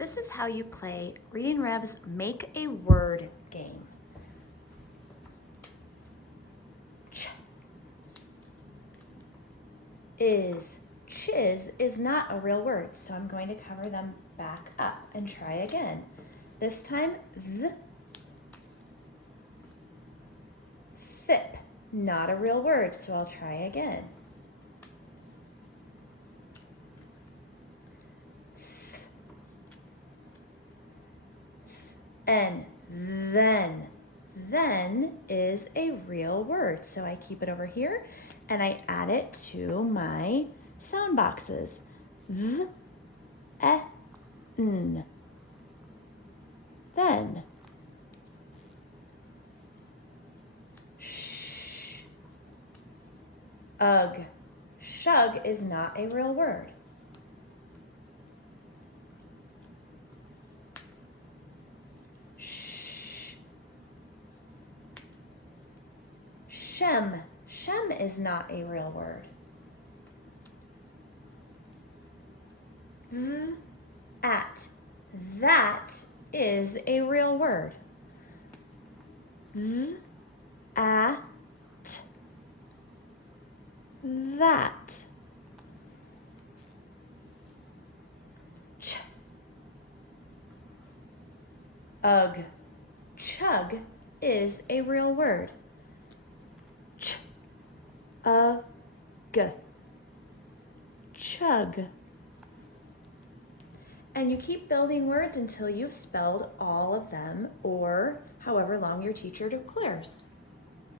This is how you play Reading Rev's Make a Word game. Ch chiz is not a real word, so I'm going to cover them back up and try again. This time, thip, not a real word, so I'll try again. And then is a real word. So I keep it over here and I add it to my sound boxes. N. Then. Sh. Ugh. Shug is not a real word. Shem. Shem is not a real word. At. That is a real word. At. That. Ch. Ugh. Chug is a real word. Chug. And you keep building words until you've spelled all of them or however long your teacher declares.